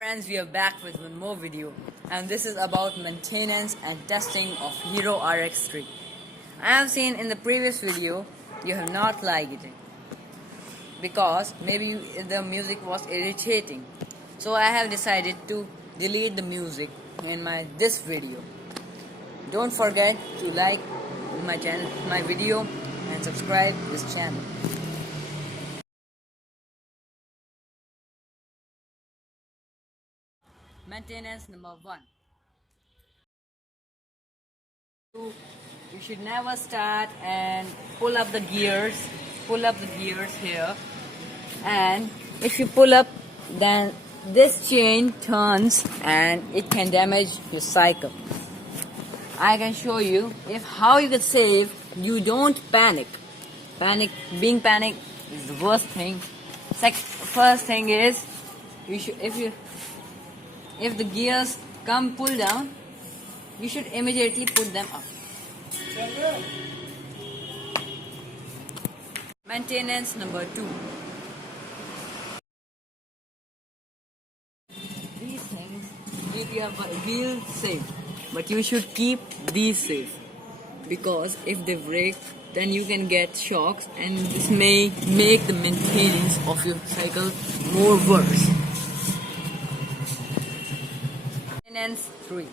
Friends, we are back with one more video, and this is about maintenance and testing of Hero RX3. I have seen in the previous video you have not liked it because maybe the music was irritating. So I have decided to delete the music in this video. Don't forget to like my video and subscribe this channel. Maintenance number 1. You should never start and pull up the gears here, and if you pull up, then this chain turns and it can damage your cycle. I can show you how you can save. You don't panic. Being panic is the worst thing. First thing is, if the gears come pull down, you should immediately put them up. Maintenance number 2. These things keep your wheels safe, but you should keep these safe, because if they break, then you can get shocks, and this may make the maintenance of your cycle more worse. Maintenance 3.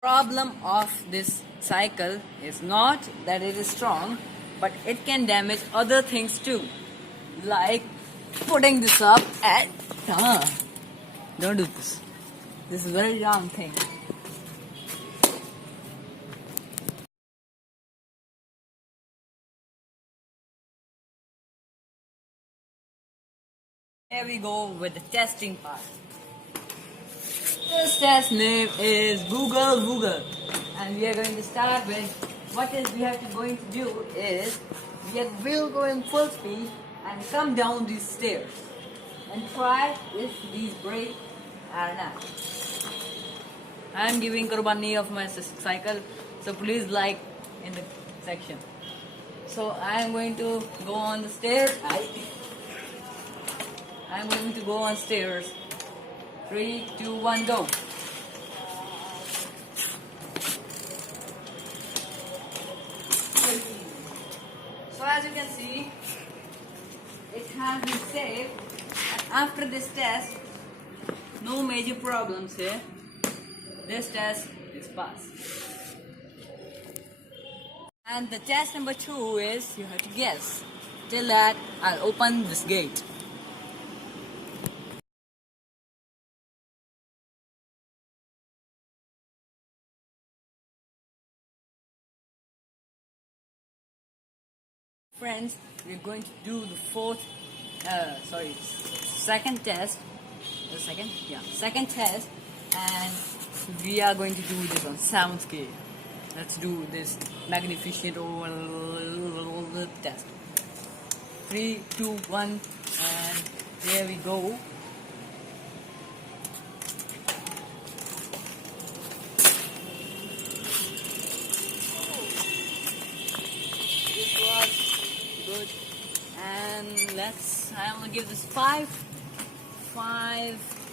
Problem of this cycle is not that it is strong, but it can damage other things too, like putting this up and don't do this. This is a very wrong thing. Here we go with the testing part. This test name is Google, and we are going to start with we have to going to do is we'll go in full speed and come down these stairs and try if these break or not. I am giving Qurbani of my cycle, so please like in the section. So I am going to go on the stairs. I'm going to go on stairs. 3, 2, 1, go. So as you can see, it has been safe. And after this test, no major problems here. This test is passed. And the test number 2 is you have to guess. Till that, I'll open this gate. Friends, we're going to do the second test. Second test, and we are going to do this on sound scale. Let's do this magnificent test. 3, 2, 1, and here we go. Good, and I'm gonna give this 5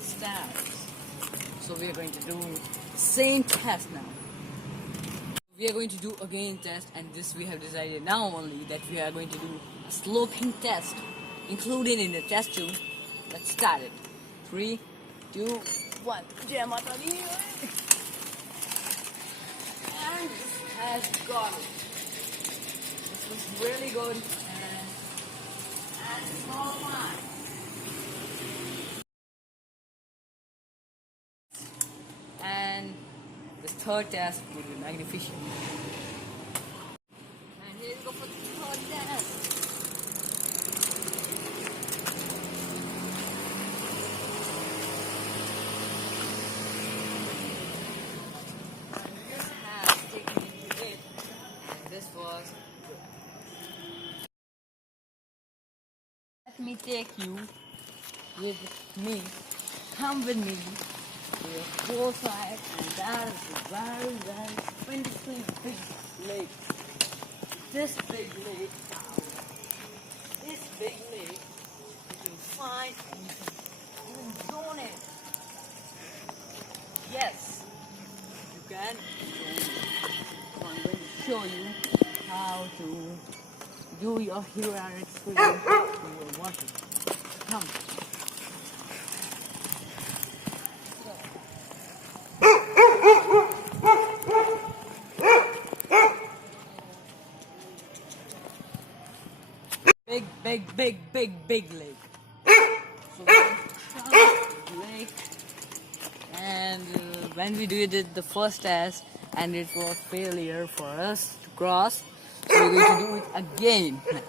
stars. So we are going to do same test now. We are going to do again test, and this we have decided now only that we are going to do a sloping test included in the test tube. Let's start it. 3, 2, 1. Jai Mata Di. And this has got it. This was really good and small fine. And the third test will be magnificent. And here we go for the third test. And this has taken into it, and this was good. Let me take you with me. Come with me to the full side, and that is a very, very interesting big lake. This big lake is in fine and you can even zone it. Yes, you can zone it. So I'm going to show you how to do your Hero RX3 with your water. Come. Big lake. So lake, and when we did it the first test and it was failure for us to cross, so we're going to do it again now.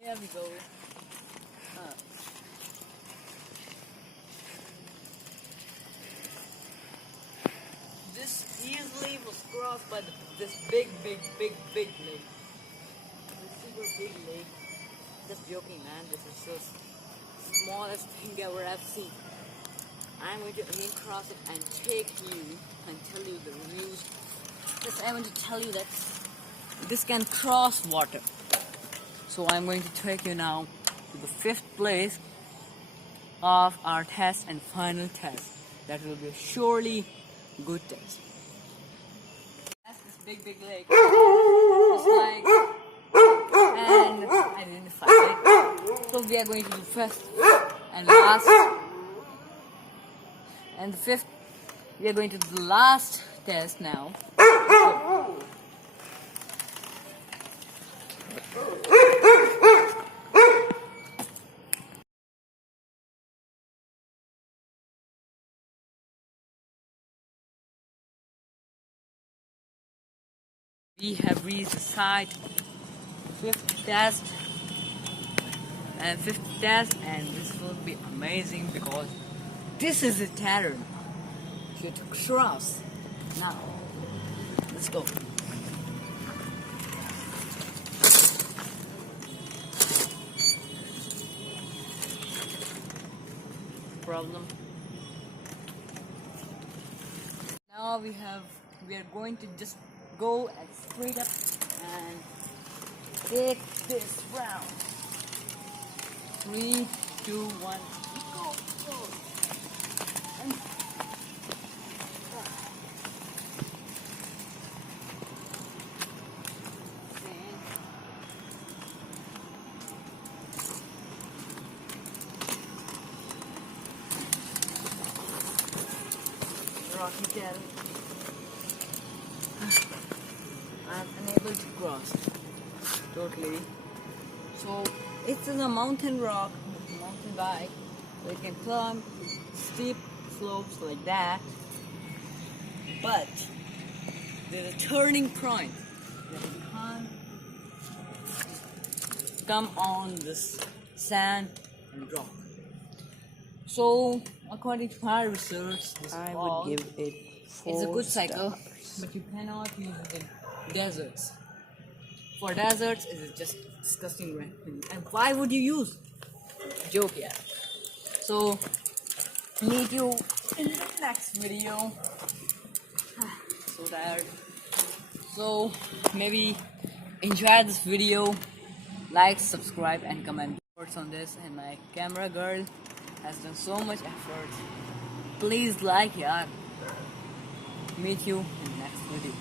Here we go. This easily was crossed by this big lake. This super big lake. Just joking, man. This is just smallest thing ever I've seen. I'm going to again cross it and take you and tell you the reviews. Yes, I want to tell you that this can cross water. So I'm going to take you now to the 5th place of our test and final test. That will be a surely good test. That's this big lake. Just like, and I didn't find it. So we are going to do first and last, and the 5th. We are going to do the last test now. We have reached the site, 5th test, and this will be amazing because this is the terrain you have to cross. Now, let's go. Problem. Now we are going to just go and straight up and take this round. 3, 2, 1, go! And rocky terrain. I'm unable to cross totally. So it's a mountain rock, mountain bike, so you can climb steep slopes like that. But there's a turning point that you can't come on this sand and rock. So according to our research, this would give it 4 it's a good cycle, but you cannot use it in deserts. For deserts, it is just disgusting rain. And why would you use? Joke, yeah. So meet you in the next video. So tired. So maybe enjoy this video, like, subscribe, and comment words on this. And my camera girl has done so much effort. Please like, yeah. Meet you in the next video.